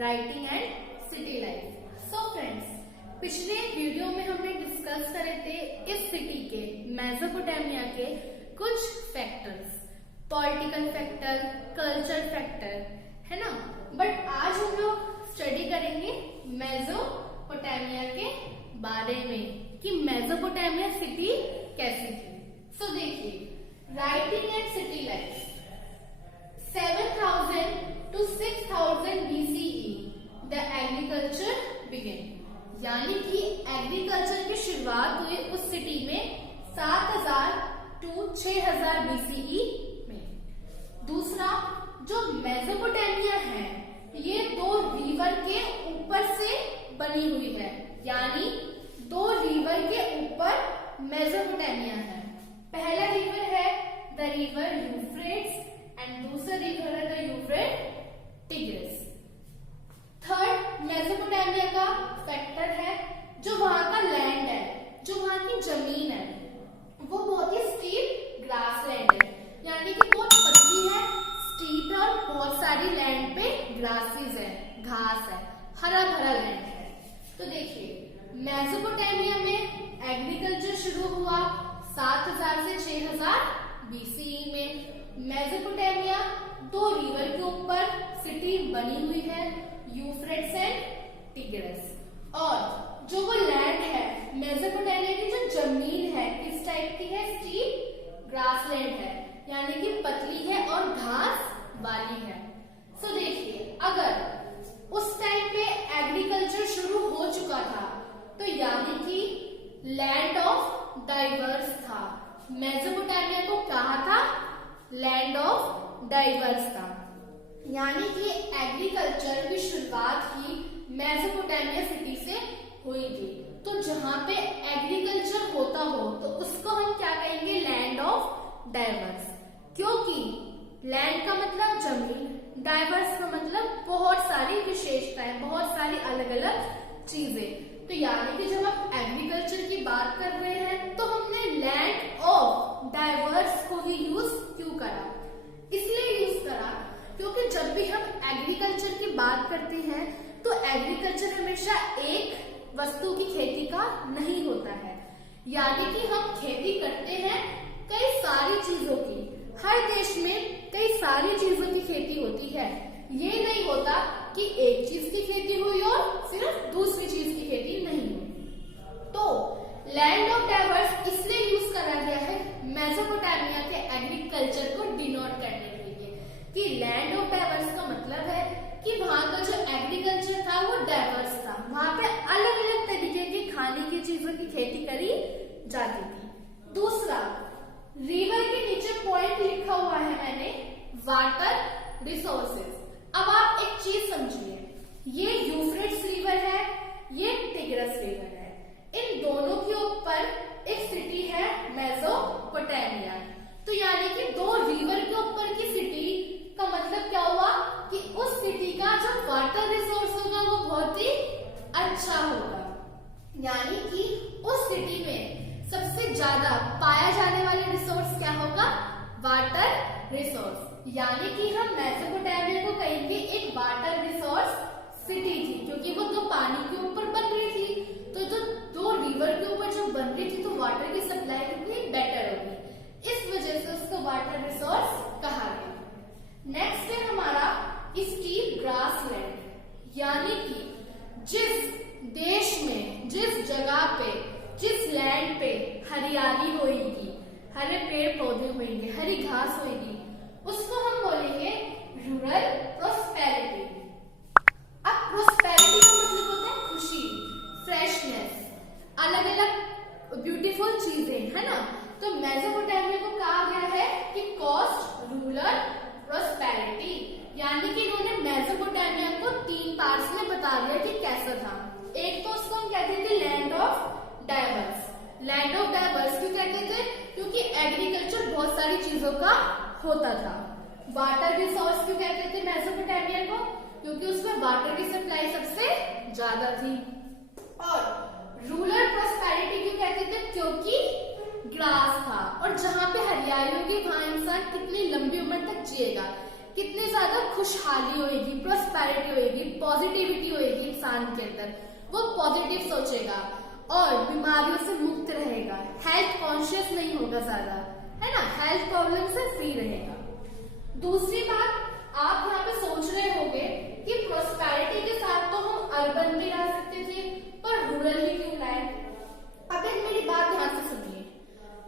Writing and city life. So friends, पिछले video में हमने डिस्कस करे थे इस सिटी के, मेसोपोटामिया के कुछ factors, political factor, culture factor, है ना। बट आज हम लोग स्टडी करेंगे मेसोपोटामिया के बारे में कि मेसोपोटामिया सिटी कैसी थी। सो देखिए, writing and city life 7000 to 6000 BCE the agriculture begin, यानी कि एग्रीकल्चर की शुरुआत हुई उस सिटी में 7000 to 6000 BCE में। दूसरा, जो मेसोपोटामिया है ये दो रिवर के ऊपर से बनी हुई है, यानी दो रिवर के ऊपर मेसोपोटामिया है। पहला रिवर है द रिवर यूफ्रेट्स एंड दूसरा रिवर है द यूफ्रेट टिग्रिस। थर्ड, मेसोपोटामिया का फैक्टर है जो वहां का लैंड है, जो वहां की जमीन है, वो बहुत ही स्टीप ग्रास लैंड है, यानी कि बहुत पतली है, स्टीप है और बहुत सारी लैंड पे ग्रासेस है, घास है, हरा भरा लैंड है। तो देखिए, मेसोपोटामिया में एग्रीकल्चर शुरू हुआ 7000 से 6000 BCE में। मेसोपोटामिया दो रिवर के ऊपर सिटी बनी हुई है, यूफ्रेट्स एंड टिग्रिस। और जो वो लैंड है, मेसोपोटामिया की जो जमीन है किस टाइप की है, स्टीप ग्रासलैंड है, यानी कि पतली है और घास वाली है। सो देखिए, अगर उस टाइम पे एग्रीकल्चर शुरू हो चुका था तो यानी कि लैंड ऑफ डाइवर्स था। मेसोपोटामिया को कहा था लैंड ऑफ डाइवर्स था, यानी कि एग्रीकल्चर की शुरुआत ही मेसोपोटामिया सिटी से हुई थी। तो जहां पे एग्रीकल्चर होता हो तो उसको हम क्या कहेंगे, लैंड ऑफ डाइवर्स, क्योंकि लैंड का मतलब जमीन, डाइवर्स का मतलब बहुत सारी विशेषताएं, बहुत सारी अलग अलग चीजें। तो यानी कि जब आप एग्रीकल्चर की बात कर रहे हैं तो हमने लैंड ऑफ डाइवर्स को ही यूज क्यों करा, इसलिए यूज करा क्योंकि जब भी हम एग्रीकल्चर की बात करते हैं तो एग्रीकल्चर हमेशा एक वस्तु की खेती का नहीं होता है, यानी कि हम खेती करते हैं कई सारी चीजों की। हर देश में कई सारी चीजों की खेती होती है, ये नहीं होता कि एक चीज की खेती हुई और सिर्फ दूसरी चीज की खेती नहीं हुई। तो लैंड ऑफ डाइवर्स इसलिए यूज करा गया है मेसोपोटामिया के एग्रीकल्चर को डिनोट करने के लिए कि लैंड ऑफ डाइवर्स का मतलब है कि वहां का जो एग्रीकल्चर था वो डाइवर्स था, वहां पे अलग अलग तरीके की खाने की चीजों की खेती करी जाती थी। दूसरा, रिवर के नीचे पॉइंट लिखा हुआ है मैंने, वाटर रिसोर्सेज। अब आप एक चीज समझिए, ये यूफ्रेट्स रिवर है, ये टिग्रिस रिवर है, इन दोनों के ऊपर एक सिटी है मेसोपोटामिया। तो यानी कि दो रिवर के ऊपर की सिटी का मतलब क्या हुआ कि उस सिटी का जो वाटर रिसोर्स होगा वो बहुत ही अच्छा होगा, यानी कि उस सिटी में सबसे ज्यादा पाया जाने वाले रिसोर्स क्या होगा, वाटर रिसोर्स। यानी कि हम मेसोपोटामिया को कहेंगे एक वाटर रिसोर्स सिटी थी, क्योंकि वो तो पानी के ऊपर बन रही थी, तो जो दो रिवर के ऊपर जो बन रही थी तो वाटर की सप्लाई कितनी बेटर होगी, इस वजह से उसको वाटर रिसोर्स कहा गया। नेक्स्ट है हमारा स्टीप ग्रासलैंड, यानी कि जिस देश में, जिस जगह पे, जिस लैंड पे हरियाली होगी, हरे पेड़ पौधे होंगे, हरी घास होगी, उसको हम बोलेंगे रूरल प्रोस्पेरिटी। अब प्रोस्पेरिटी का मतलब होता है खुशी, फ्रेशनेस, अलग अलग ब्यूटीफुल चीजें, है ना। तो मेसोपोटामिया को कहा गया है कि कॉस्ट रूरल प्रोस्पेरिटी, यानी कि इन्होंने मेसोपोटामिया को 3 पार्ट्स में बता दिया कि कैसा था। एक तो उसको हम कहते थे land of diverse. Land of diverse क्यों कहते थे, क्योंकि एग्रीकल्चर बहुत सारी चीजों का होता था। वाटर रिसोर्स क्यों कहते थे मेसोपोटामिया को, क्योंकि उसमें वाटर की सप्लाई सबसे ज्यादा थी। और रूरल प्रोस्पेरिटी क्यों कहते थे, क्योंकि ग्रास था, और जहां पे हरियाली होगी वहां इंसान कितनी लंबी उम्र तक जिएगा, कितनी ज्यादा खुशहाली होगी, प्रोस्पेरिटी होगी, पॉजिटिविटी होगी इंसान के अंदर, वो पॉजिटिव सोचेगा और बीमारियों से मुक्त रहेगा, हेल्थ कॉन्शियस नहीं होगा ज्यादा, है ना, हेल्थ प्रॉब्लम से फ्री रहेगा। दूसरी बात, आप यहाँ पे सोच रहे होंगे कि प्रोस्पेरिटी के साथ तो हम अर्बन भी ला सकते थे, पर रूरल भी क्यों लाए? अब एक मेरी बात ध्यान से सुनिए,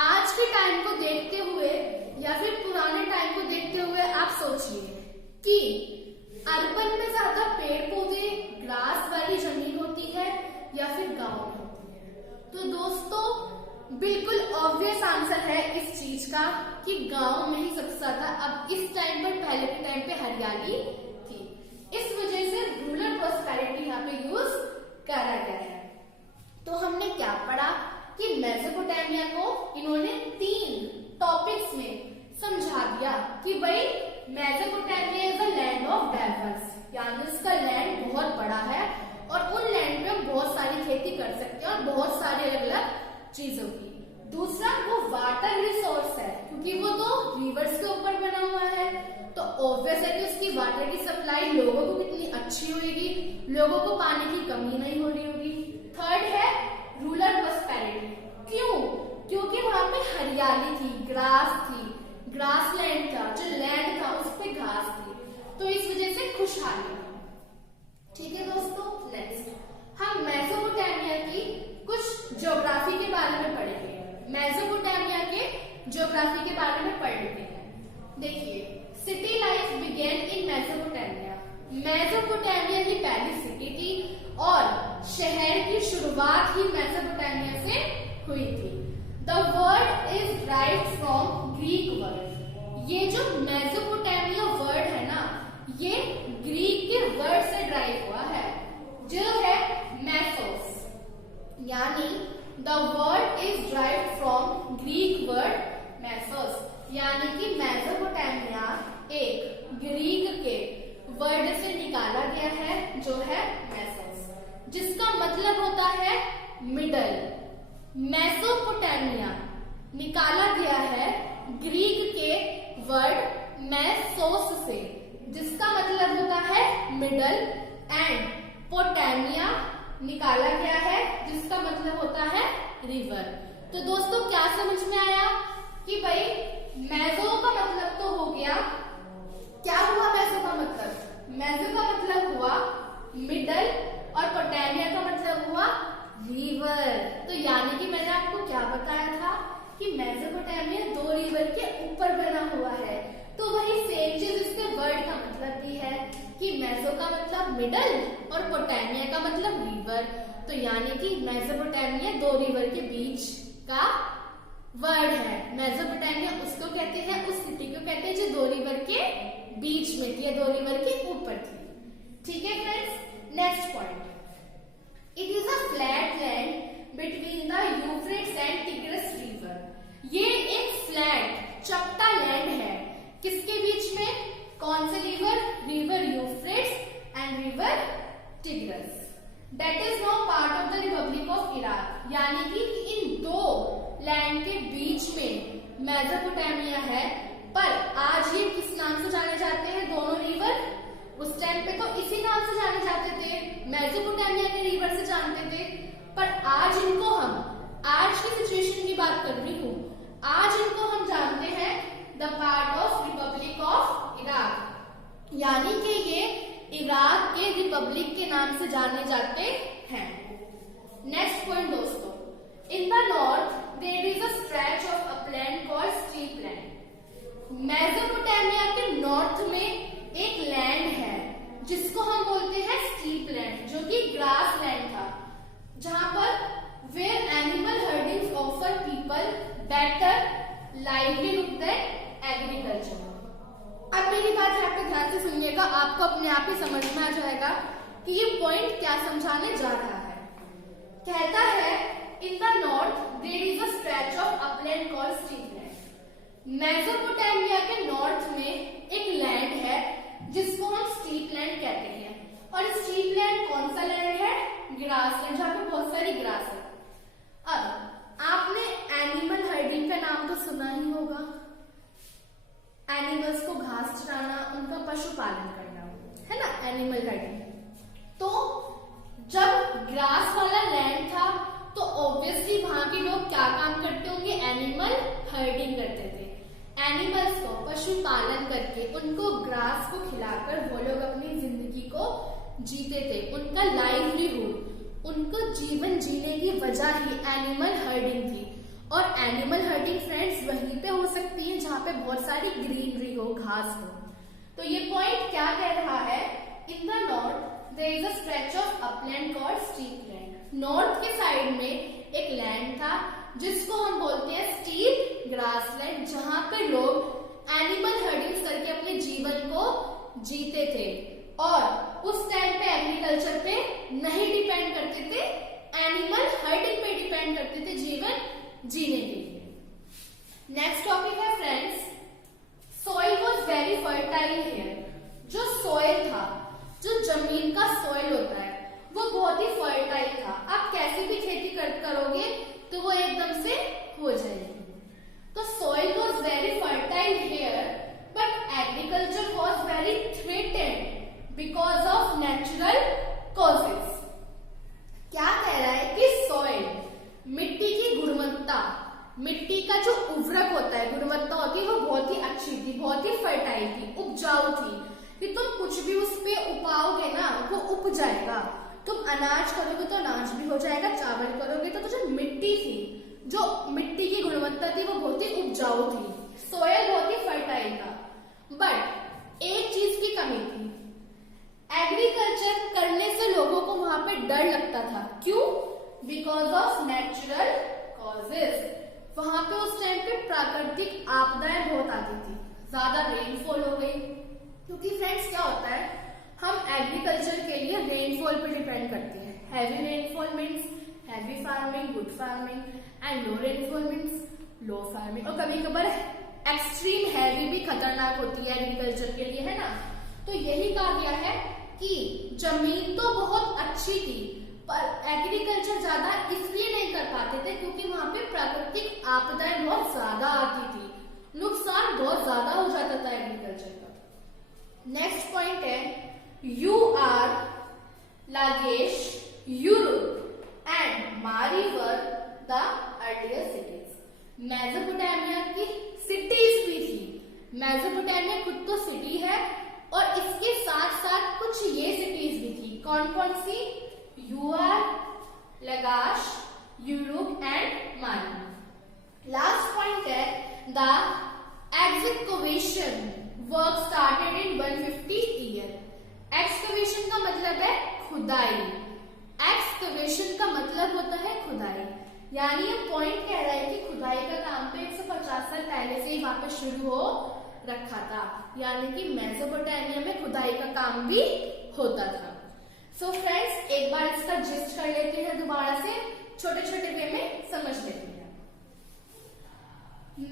आज के टाइम को देखते हुए या फिर पुराने टाइम को देखते हुए आप सोचिए कि अर्बन में ज्यादा पेड़ पौधे, ग्रास वाली जमीन होती है या फिर गांव में होती है? तो दोस्तों बिल्कुल ऑब्वियस आंसर है इस चीज का कि गांव में ही सबसे ज्यादा अब इस टाइम पर, पहले के टाइम पे हरियाली थी, इस वजह से रूरल प्रोस्पेरिटी यहाँ पे यूज करा गया है। तो हमने क्या पढ़ा कि मेसोपोटामिया को इन्होंने 3 टॉपिक्स में समझा दिया कि भाई Mesopotamia is the land of diverse, यानी उसका लैंड बहुत बड़ा है और उन लैंड पे हम बहुत सारी खेती कर सकते हैं और बहुत सारे अलग अलग चीजों की। दूसरा, वो वाटर रिसोर्स है, क्योंकि वो तो रिवर्स के ऊपर बना हुआ है, तो ऑब्वियस है कि उसकी वाटर की सप्लाई लोगों को कितनी अच्छी होगी, लोगों को पानी की कमी नहीं हो रही होगी। थर्ड है रूरल प्रोस्पेरिटी, क्यों? क्योंकि वहां पे हरियाली थी, ग्रास थी, ग्रास लैंड था, जो लैंड था उस पे घास थी, तो इस वजह से खुशहाली। ठीक है दोस्तों, नेक्स्ट हम मेसोपोटामिया की कुछ ज्योग्राफी के बारे में पढ़ेंगे। मेसोपोटामिया के ज्योग्राफी के बारे में पढ़ लेते हैं। देखिए, city life began in Mesopotamia. Mesopotamia ही पहली सिटी थी और शहर की शुरुआत ही मेसोपोटामिया से हुई थी। The word is derived from Greek word. ये जो मेसोपोटामिया वर्ड है ना, ये ग्रीक के वर्ड से डिराइव हुआ है, जो है मेसोस, यानी the word is derived from Greek word mesos, यानी कि मेसोपोटामिया एक ग्रीक के वर्ड से निकाला गया है जो है मेसोस, जिसका मतलब होता है मिडल। मेसोपोटामिया निकाला गया है ग्रीक के वर्ड मेसोस से, जिसका मतलब होता है मिडल, एंड पोटामिया निकाला गया है जिसका मतलब होता है रिवर। तो दोस्तों क्या समझ में आया कि भाई मेसो का मतलब तो हो गया, क्या हुआ मेसो का मतलब? मेसो का मतलब हुआ मिडल और पोटामिया का मतलब हुआ रिवर। तो यानी कि मैंने आपको क्या बताया था कि मेसोपोटामिया 2 रिवर के ऊपर बना हुआ है, तो वही सेम चीज इसके वर्ड का मतलब भी है कि मेसो का मतलब मिडल और पोटामिया का मतलब रिवर। तो यानी कि मेसोपोटामिया 2 रिवर के बीच का वर्ड है। मेसोपोटामिया उसको कहते हैं, उस सिटी को कहते हैं जो 2 रिवर के बीच में थी या 2 रिवर के ऊपर थी। ठीक है friends, next point, it is a flat land between the Euphrates and tigris river. ये एक फ्लैट चपटा लैंड है, किसके बीच में? कौन से river? River Euphrates and river tigris. That is now part of the Republic of Iraq, यानी कि इन 2 लैंड के बीच में मेसोपोटामिया है, पर आज ये किस नाम से जाने जाते हैं दोनों रिवर? उस टाइम पे तो इसी नाम से जाने जाते थे, मेसोपोटामिया के रिवर से जानते थे, पर आज इनको हम, आज की सिचुएशन की बात कर रही हूँ, आज इनको हम जानते हैं the part of Republic of Iraq, यानी कि ये इराक के रिपब्लिक के नाम से जाने जाते हैं। नेक्स्ट पॉइंट दोस्तों, in the north there is a stretch of upland called steep land. Mesopotamia के नॉर्थ में एक लैंड है जिसको हम बोलते हैं स्टीप लैंड, जो कि ग्रास लैंड था, जहां पर where animal herdings offer people better livelihood than agriculture. अब मेरी बात यहाँ पे ध्यान से सुनिएगा, आपको अपने आप ही समझ में आ जाएगा कि ये पॉइंट क्या समझाने जा रहा है। कहता है in the north there is a stretch of upland called steep land. Mesopotamia के नॉर्थ में एक लैंड है जिसको हम स्टीप लैंड कहते हैं, और स्टीप लैंड कौन सा लैंड है? ग्रास लैंड, जहाँ पे बहुत सारी ग्रास है। अब आपने एनिमल हर्डिंग का नाम तो सुना ही होगा, एनिमल्स को घास चराना, उनका पशुपालन करना, है ना, एनिमल हर्डिंग। तो जब ग्रास वाला लैंड था तो ऑब्वियसली वहां के लोग क्या काम करते होंगे, एनिमल हर्डिंग करते थे। एनिमल्स को पशुपालन करके उनको ग्रास को खिलाकर वो लोग अपनी जिंदगी को जीते थे। उनका लाइवलीहुड, उनको जीवन जीने की वजह ही एनिमल हर्डिंग थी। और एनिमल हर्डिंग फ्रेंड्स वहीं पे हो सकती है जहाँ पे बहुत सारी ग्रीनरी हो, घास हो। तो ये पॉइंट क्या कह रहा है, in the north there is a stretch of upland called steep land. North के साइड में एक लैंड था जिसको हम बोलते हैं स्टीप ग्रासलैंड, जहां पे लोग एनिमल हर्डिंग करके अपने जीवन को जीते थे और उस टाइम पे एग्रीकल्चर पे नहीं डिपेंड करते थे, एनिमल हर्डिंग पे डिपेंड करते थे जीवन जीने के लिए। नेक्स्ट टॉपिक है friends, soil was very fertile here. जो सॉइल था, जो जमीन का सॉइल होता है, वो बहुत ही फर्टाइल था। आप कैसी भी खेती करोगे तो वो एकदम से हो जाएगी। तो soil was very fertile here but agriculture was very threatened because of natural causes. क्या कह रहा है कि सॉइल, मिट्टी की गुणवत्ता, मिट्टी का जो उर्वरक होता है, गुणवत्ता होती है, वो बहुत ही अच्छी थी, बहुत ही फर्टाइल थी, उपजाऊ थी कि तुम कुछ भी उस पे उपाओगे ना वो उप जाएगा। तुम अनाज करोगे तो अनाज भी हो जाएगा, चावल करोगे तो जो मिट्टी थी, जो मिट्टी की गुणवत्ता थी वो बहुत ही उपजाऊ थी, सॉइल बहुत ही फर्टाइल था। बट एक चीज की कमी थी, एग्रीकल्चर करने से लोगों को वहां पे डर लगता था। क्यों? Because of natural causes. वहां पे उस टाइम पे प्राकृतिक आपदाएं बहुत आती थी, ज्यादा रेनफॉल हो गई, क्योंकि फ्रेंड्स क्या होता है, हम एग्रीकल्चर के लिए रेनफॉल पे डिपेंड करते हैं। Heavy rainfall means heavy farming, good farming, and low rainfall means low farming. और कभी कभार एक्सट्रीम हैवी भी खतरनाक होती है एग्रीकल्चर के लिए, है ना। तो यही कहा गया है कि जमीन तो बहुत अच्छी थी पर एग्रीकल्चर ज्यादा इसलिए नहीं कर पाते थे क्योंकि वहां पे प्राकृतिक आपदाएं बहुत ज्यादा आती थी, नुकसान बहुत ज्यादा हो जाता था एग्रीकल्चर का। नेक्स्ट पॉइंट है, यू आर लागेश, यूरोप एंड मारी were the earlier cities. Mesopotamia की सिटीज भी थी। मेसोपोटामिया खुद तो सिटी है और इसके साथ साथ कुछ ये सिटीज भी थी। कौन कौन सी? यूआर, लगाश, यूरोप एंड मारी। लास्ट पॉइंट है, the excavation work started in 150 year. Excavation का मतलब है खुदाई। एक्सकवेशन का मतलब होता है खुदाई, यानी ये पॉइंट कह रहा है कि खुदाई का काम पे 150 साल पहले से ही वहां पे शुरू हो रखा था, यानी कि मेसोपोटामिया में खुदाई का काम भी होता था। सो फ्रेंड्स, एक बार इसका जिस्ट कर लेते हैं, दोबारा से छोटे छोटे वे में समझ लेते हैं।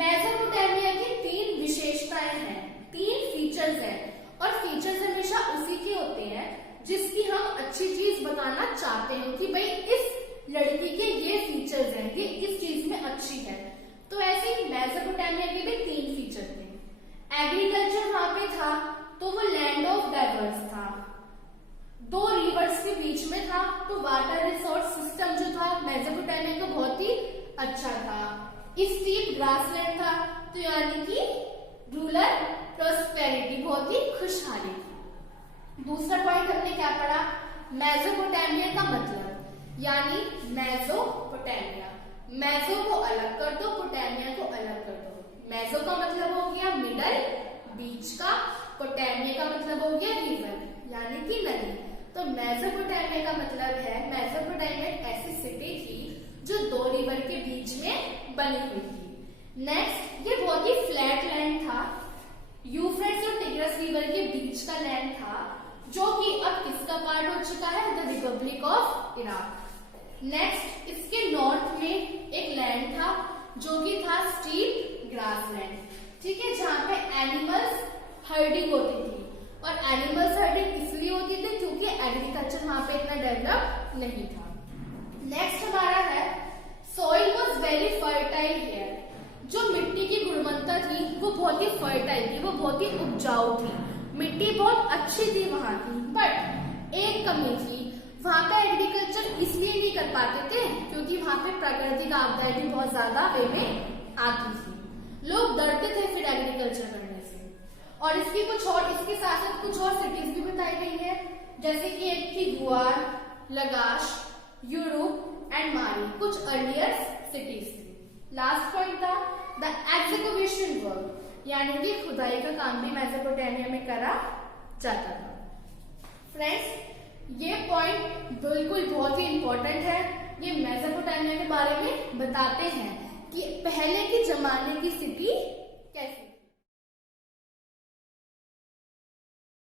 मेसोपोटामिया की 3 विशेषताएं हैं, 3 फीचर्स हैं, और फीचर्स हमेशा उसी के होते हैं जिसकी हम अच्छी चीज बताना चाहते हैं कि भाई इस लड़की के ये फीचर्स हैं, ये इस चीज में अच्छी है। तो ऐसे ही मेसोपोटामिया के भी 3 फीचर थे। एग्रीकल्चर वहां पे था तो वो लैंड ऑफ डाइवर्स था, 2 रिवर्स के बीच में था, तो वाटर रिसोर्स सिस्टम जो था मेसोपोटामिया का बहुत ही अच्छा था। स्टीप ग्रासलैंड था, तो यानी कि रूरल प्रोस्पेरिटी, बहुत ही खुशहाली थी। दूसरा पॉइंट हमने क्या पढ़ा, मेसोपोटामिया का मतलब, यानी मेसोपोटामिया, मेसो को अलग कर दो, पोटामिया को अलग कर दो। मेसो का मतलब हो गया मिडल, बीच का, पोटामिया का मतलब हो गया रिवर, यानी कि नदी। तो मेसोपोटामिया का मतलब है, मेसोपोटामिया एक ऐसी सिटी थी जो 2 रिवर के बीच में बनी हुई थी। नेक्स्ट, ये बहुत ही फ्लैट लैंड था, यूफ्रेट्स और टिग्रिस रिवर के बीच का लैंड था, जो कि अब किसका पार्ट हो चुका है, the Republic of Iraq. Next, इसके नॉर्थ में एक लैंड था जो कि था स्टीप ग्रासलैंड, ठीक है, जहां पे एनिमल्स हर्डिंग होती थी। और एनिमल्स हर्डिंग इसलिए होती थी क्योंकि एग्रीकल्चर वहां पे इतना डेवलप नहीं था। नेक्स्ट हमारा है, soil was very fertile here. जो मिट्टी की गुणवत्ता थी वो बहुत ही फर्टाइल थी, वो बहुत ही उपजाऊ थी, मिट्टी बहुत अच्छी थी वहां की, बट एक कमी थी, वहां पे एग्रीकल्चर इसलिए नहीं कर पाते थे क्योंकि वहां पे प्राकृतिक आपदाएं भी बहुत ज्यादा वे में आती थी। लोग डरते थे फिर एग्रीकल्चर करने से। और इसकी कुछ और, इसके साथ साथ कुछ और सिटीज भी बताई गई है, जैसे कि एक थी गुआर, लगाश, यूरोप एंड मारी, कुछ अर्लियर सिटीज थी। लास्ट पॉइंट था द एक्सकवेशन वर्क, यानी कि खुदाई का काम भी मेसोपोटामिया में करा जाता था। फ्रेंड्स, ये पॉइंट बिल्कुल बहुत ही इंपॉर्टेंट है। ये मेसोपोटामिया के बारे में बताते हैं कि पहले के जमाने की सिटी कैसी